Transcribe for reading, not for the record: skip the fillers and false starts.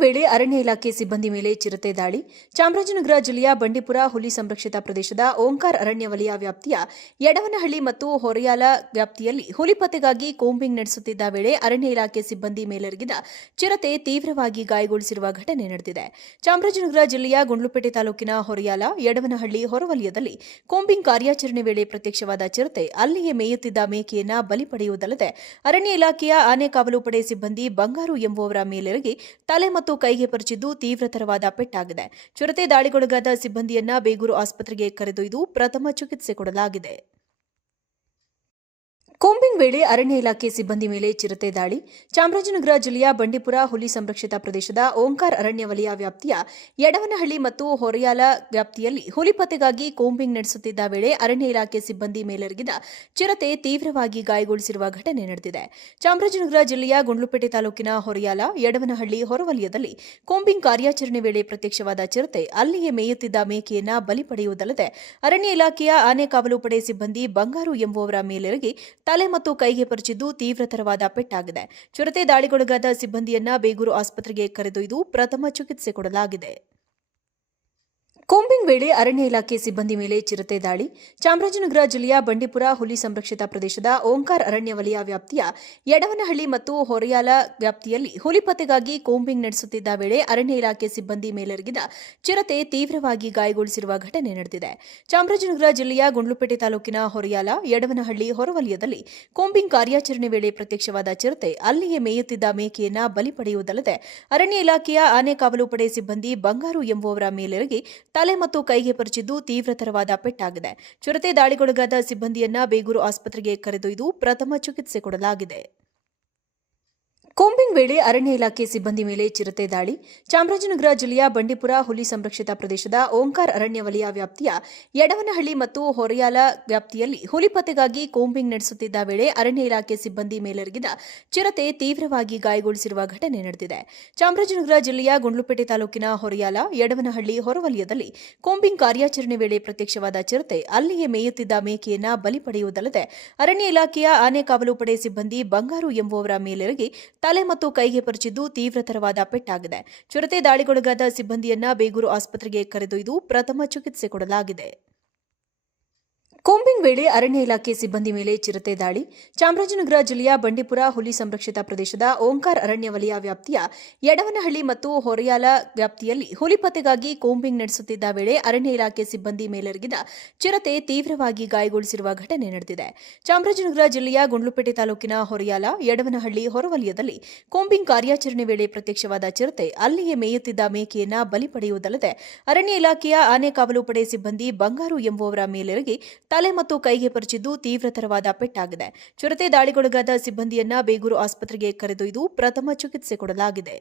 Combing ವೇಳೆ ಅರಣ್ಯ ಇಲಾಖೆ ಸಿಬ್ಬಂದಿ ಮೇಲೆ ಚಿರತೆ ದಾಳಿ. ಚಾಮರಾಜನಗರ ಜಿಲ್ಲೆಯ ಬಂಡೀಪುರ ಹುಲಿ ಸಂರಕ್ಷಿತ ಪ್ರದೇಶದ ಓಂಕಾರ್ ಅರಣ್ಯ ವಲಯ ವ್ಯಾಪ್ತಿಯ ಯಡವನಹಳ್ಳಿ ಮತ್ತು ಹೊರಯಾಲ ವ್ಯಾಪ್ತಿಯಲ್ಲಿ ಹುಲಿ ಪತ್ತೆಗಾಗಿ ಕೂಂಬಿಂಗ್ ನಡೆಸುತ್ತಿದ್ದ ವೇಳೆ ಅರಣ್ಯ ಇಲಾಖೆ ಸಿಬ್ಬಂದಿ ಮೇಲೆರಗಿದ ಚಿರತೆ ತೀವ್ರವಾಗಿ ಗಾಯಗೊಳಿಸಿರುವ ಘಟನೆ ನಡೆದಿದೆ. ಚಾಮರಾಜನಗರ ಜಿಲ್ಲೆಯ ಗುಂಡ್ಲುಪೇಟೆ ತಾಲೂಕಿನ ಹೊರಯಾಲ ಯಡವನಹಳ್ಳಿ ಹೊರವಲಯದಲ್ಲಿ ಕೂಂಬಿಂಗ್ ಕಾರ್ಯಾಚರಣೆ ವೇಳೆ ಪ್ರತ್ಯಕ್ಷವಾದ ಚಿರತೆ ಅಲ್ಲಿಯೇ ಮೇಯುತ್ತಿದ್ದ ಮೇಕೆಯನ್ನ ಬಲಿ ಪಡೆಯುವುದಲ್ಲದೆ ಅರಣ್ಯ ಇಲಾಖೆಯ ಆನೆ ಕಾವಲು ಪಡೆ ಸಿಬ್ಬಂದಿ ಬಂಗಾರು ಎಂಬುವವರ ಮೇಲೆರಗಿ ತಲೆ ಮತ್ತು ಕೈಗೆ ಪರಚಿದ್ದು ತೀವ್ರತರವಾದ ಪೆಟ್ಟಾಗಿದೆ. ಚಿರತೆ ದಾಳಿಗೊಳಗಾದ ಸಿಬ್ಬಂದಿಯನ್ನ ಬೇಗೂರು ಆಸ್ಪತ್ರೆಗೆ ಕರೆದೊಯ್ದು ಪ್ರಥಮ ಚಿಕಿತ್ಸೆ ಕೊಡಲಾಗಿದೆ. ಕೂಂಬಿಂಗ್ ವೇಳೆ ಅರಣ್ಯ ಇಲಾಖೆ ಸಿಬ್ಬಂದಿ ಮೇಲೆ ಚಿರತೆ ದಾಳಿ. ಚಾಮರಾಜನಗರ ಜಿಲ್ಲೆಯ ಬಂಡೀಪುರ ಹುಲಿ ಸಂರಕ್ಷಿತ ಪ್ರದೇಶದ ಓಂಕಾರ್ ಅರಣ್ಯ ವಲಯ ವ್ಯಾಪ್ತಿಯ ಯಡವನಹಳ್ಳಿ ಮತ್ತು ಹೊರಯಾಲ ವ್ಯಾಪ್ತಿಯಲ್ಲಿ ಹುಲಿ ಪತ್ತೆಗಾಗಿ ಕೂಂಬಿಂಗ್ ನಡೆಸುತ್ತಿದ್ದ ವೇಳೆ ಅರಣ್ಯ ಇಲಾಖೆ ಸಿಬ್ಬಂದಿ ಮೇಲೆರಗಿದ ಚಿರತೆ ತೀವ್ರವಾಗಿ ಗಾಯಗೊಳಿಸಿರುವ ಘಟನೆ ನಡೆದಿದೆ. ಚಾಮರಾಜನಗರ ಜಿಲ್ಲೆಯ ಗುಂಡ್ಲುಪೇಟೆ ತಾಲೂಕಿನ ಹೊರಯಾಲ ಯಡವನಹಳ್ಳಿ ಹೊರವಲಯದಲ್ಲಿ ಕೂಂಬಿಂಗ್ ಕಾರ್ಯಾಚರಣೆ ವೇಳೆ ಪ್ರತ್ಯಕ್ಷವಾದ ಚಿರತೆ ಅಲ್ಲಿಯೇ ಮೇಯುತ್ತಿದ್ದ ಮೇಕೆಯನ್ನ ಬಲಿ ಪಡೆಯುವುದಲ್ಲದೆ ಅರಣ್ಯ ಇಲಾಖೆಯ ಆನೆ ಕಾವಲು ಪಡೆ ಸಿಬ್ಬಂದಿ ಬಂಗಾರು ಎಂಬುವವರ ಮೇಲೆರಗಿ ತಲೆ ಮತ್ತು ಕೈಗೆ ಪರಚಿದ್ದು ತೀವ್ರತರವಾದ ಪೆಟ್ಟಾಗಿದೆ. ಚಿರತೆ ದಾಳಿಗೊಳಗಾದ ಸಿಬ್ಬಂದಿಯನ್ನ ಬೇಗೂರು ಆಸ್ಪತ್ರೆಗೆ ಕರೆದೊಯ್ದು ಪ್ರಥಮ ಚಿಕಿತ್ಸೆ ಕೊಡಲಾಗಿದೆ. ಕೂಂಬಿಂಗ್ ವೇಳೆ ಅರಣ್ಯ ಇಲಾಖೆ ಸಿಬ್ಬಂದಿ ಮೇಲೆ ಚಿರತೆ ದಾಳಿ. ಚಾಮರಾಜನಗರ ಜಿಲ್ಲೆಯ ಬಂಡೀಪುರ ಹುಲಿ ಸಂರಕ್ಷಿತ ಪ್ರದೇಶದ ಓಂಕಾರ್ ಅರಣ್ಯ ವಲಯ ವ್ಯಾಪ್ತಿಯ ಯಡವನಹಳ್ಳಿ ಮತ್ತು ಹೊರಯಾಲ ವ್ಯಾಪ್ತಿಯಲ್ಲಿ ಹುಲಿ ಪತ್ತೆಗಾಗಿ ಕೂಂಬಿಂಗ್ ನಡೆಸುತ್ತಿದ್ದ ವೇಳೆ ಅರಣ್ಯ ಇಲಾಖೆ ಸಿಬ್ಬಂದಿ ಮೇಲೆರಗಿದ ಚಿರತೆ ತೀವ್ರವಾಗಿ ಗಾಯಗೊಳಿಸಿರುವ ಘಟನೆ ನಡೆದಿದೆ. ಚಾಮರಾಜನಗರ ಜಿಲ್ಲೆಯ ಗುಂಡ್ಲುಪೇಟೆ ತಾಲೂಕಿನ ಹೊರಯಾಲ ಯಡವನಹಳ್ಳಿ ಹೊರವಲಯದಲ್ಲಿ ಕೂಂಬಿಂಗ್ ಕಾರ್ಯಾಚರಣೆ ವೇಳೆ ಪ್ರತ್ಯಕ್ಷವಾದ ಚಿರತೆ ಅಲ್ಲಿಯೇ ಮೇಯುತ್ತಿದ್ದ ಮೇಕೆಯನ್ನ ಬಲಿ ಪಡೆಯುವುದಲ್ಲದೆ ಅರಣ್ಯ ಇಲಾಖೆಯ ಆನೆ ಕಾವಲು ಪಡೆ ಸಿಬ್ಬಂದಿ ಬಂಗಾರು ಎಂಬುವವರ ಮೇಲೆರಗಿ ತಲೆ ಮತ್ತು ಕೈಗೆ ಪರಚಿದ್ದು ತೀವ್ರತರವಾದ ಪೆಟ್ಟಾಗಿದೆ. ಚಿರತೆ ದಾಳಿಗೊಳಗಾದ ಸಿಬ್ಬಂದಿಯನ್ನ ಬೇಗೂರು ಆಸ್ಪತ್ರೆಗೆ ಕರೆದೊಯ್ದು ಪ್ರಥಮ ಚಿಕಿತ್ಸೆ ಕೊಡಲಾಗಿದೆ. ಕೂಂಬಿಂಗ್ ವೇಳೆ ಅರಣ್ಯ ಇಲಾಖೆ ಸಿಬ್ಬಂದಿ ಮೇಲೆ ಚಿರತೆ ದಾಳಿ. ಚಾಮರಾಜನಗರ ಜಿಲ್ಲೆಯ ಬಂಡೀಪುರ ಹುಲಿ ಸಂರಕ್ಷಿತ ಪ್ರದೇಶದ ಓಂಕಾರ್ ಅರಣ್ಯ ವಲಯ ವ್ಯಾಪ್ತಿಯ ಯಡವನಹಳ್ಳಿ ಮತ್ತು ಹೊರಯಾಲ ವ್ಯಾಪ್ತಿಯಲ್ಲಿ ಹುಲಿ ಪತ್ತೆಗಾಗಿ ಕೂಂಬಿಂಗ್ ನಡೆಸುತ್ತಿದ್ದ ವೇಳೆ ಅರಣ್ಯ ಇಲಾಖೆ ಸಿಬ್ಬಂದಿ ಮೇಲೆರಗಿದ ಚಿರತೆ ತೀವ್ರವಾಗಿ ಗಾಯಗೊಳಿಸಿರುವ ಘಟನೆ ನಡೆದಿದೆ. ಚಾಮರಾಜನಗರ ಜಿಲ್ಲೆಯ ಗುಂಡ್ಲುಪೇಟೆ ತಾಲೂಕಿನ ಹೊರಯಾಲ ಯಡವನಹಳ್ಳಿ ಹೊರವಲಯದಲ್ಲಿ ಕೂಂಬಿಂಗ್ ಕಾರ್ಯಾಚರಣೆ ವೇಳೆ ಪ್ರತ್ಯಕ್ಷವಾದ ಚಿರತೆ ಅಲ್ಲಿಯೇ ಮೇಯುತ್ತಿದ್ದ ಮೇಕೆಯನ್ನ ಬಲಿ ಪಡೆಯುವುದಲ್ಲದೆ ಅರಣ್ಯ ಇಲಾಖೆಯ ಆನೆ ಕಾವಲು ಪಡೆ ಸಿಬ್ಬಂದಿ ಬಂಗಾರು ಎಂಬುವವರ ಮೇಲೆರಗಿ ತಲೆ ಮತ್ತು ಕೈಗೆ ಪರಚಿದ್ದು ತೀವ್ರತರವಾದ ಪೆಟ್ಟಾಗಿದೆ. ಚಿರತೆ ದಾಳಿಗೊಳಗಾದ ಸಿಬ್ಬಂದಿಯನ್ನ ಬೇಗೂರು ಆಸ್ಪತ್ರೆಗೆ ಕರೆದೊಯ್ದು ಪ್ರಥಮ ಚಿಕಿತ್ಸೆ ಕೊಡಲಾಗಿದೆ. ಕೂಂಬಿಂಗ್ ವೇಳೆ ಅರಣ್ಯ ಇಲಾಖೆ ಸಿಬ್ಬಂದಿ ಮೇಲೆ ಚಿರತೆ ದಾಳಿ. ಚಾಮರಾಜನಗರ ಜಿಲ್ಲೆಯ ಬಂಡೀಪುರ ಹುಲಿ ಸಂರಕ್ಷಿತ ಪ್ರದೇಶದ ಓಂಕಾರ್ ಅರಣ್ಯ ವಲಯ ವ್ಯಾಪ್ತಿಯ ಯಡವನಹಳ್ಳಿ ಮತ್ತು ಹೊರಯಾಲ ವ್ಯಾಪ್ತಿಯಲ್ಲಿ ಹುಲಿ ಪತ್ತೆಗಾಗಿ ಕೂಂಬಿಂಗ್ ನಡೆಸುತ್ತಿದ್ದ ವೇಳೆ ಅರಣ್ಯ ಇಲಾಖೆ ಸಿಬ್ಬಂದಿ ಮೇಲೆರಗಿದ ಚಿರತೆ ತೀವ್ರವಾಗಿ ಗಾಯಗೊಳಿಸಿರುವ ಘಟನೆ ನಡೆದಿದೆ. ಚಾಮರಾಜನಗರ ಜಿಲ್ಲೆಯ ಗುಂಡ್ಲುಪೇಟೆ ತಾಲೂಕಿನ ಹೊರಯಾಲ ಯಡವನಹಳ್ಳಿ ಹೊರವಲಯದಲ್ಲಿ ಕೂಂಬಿಂಗ್ ಕಾರ್ಯಾಚರಣೆ ವೇಳೆ ಪ್ರತ್ಯಕ್ಷವಾದ ಚಿರತೆ ಅಲ್ಲಿಯೇ ಮೇಯುತ್ತಿದ್ದ ಮೇಕೆಯನ್ನ ಬಲಿ ಪಡೆಯುವುದಲ್ಲದೆ ಅರಣ್ಯ ಇಲಾಖೆಯ ಆನೆ ಕಾವಲು ಪಡೆ ಸಿಬ್ಬಂದಿ ಬಂಗಾರು ಎಂಬುವವರ ಮೇಲೆರಗಿ ತಲೆ ಮತ್ತು ಕೈಗೆ ಪರಚಿದ್ದು ತೀವ್ರತರವಾದ ಪೆಟ್ಟಾಗಿದೆ. ಚಿರತೆ ದಾಳಿಗೊಳಗಾದ ಸಿಬ್ಬಂದಿಯನ್ನ ಬೇಗೂರು ಆಸ್ಪತ್ರೆಗೆ ಕರೆದೊಯ್ದು ಪ್ರಥಮ ಚಿಕಿತ್ಸೆ ಕೊಡಲಾಗಿದೆ.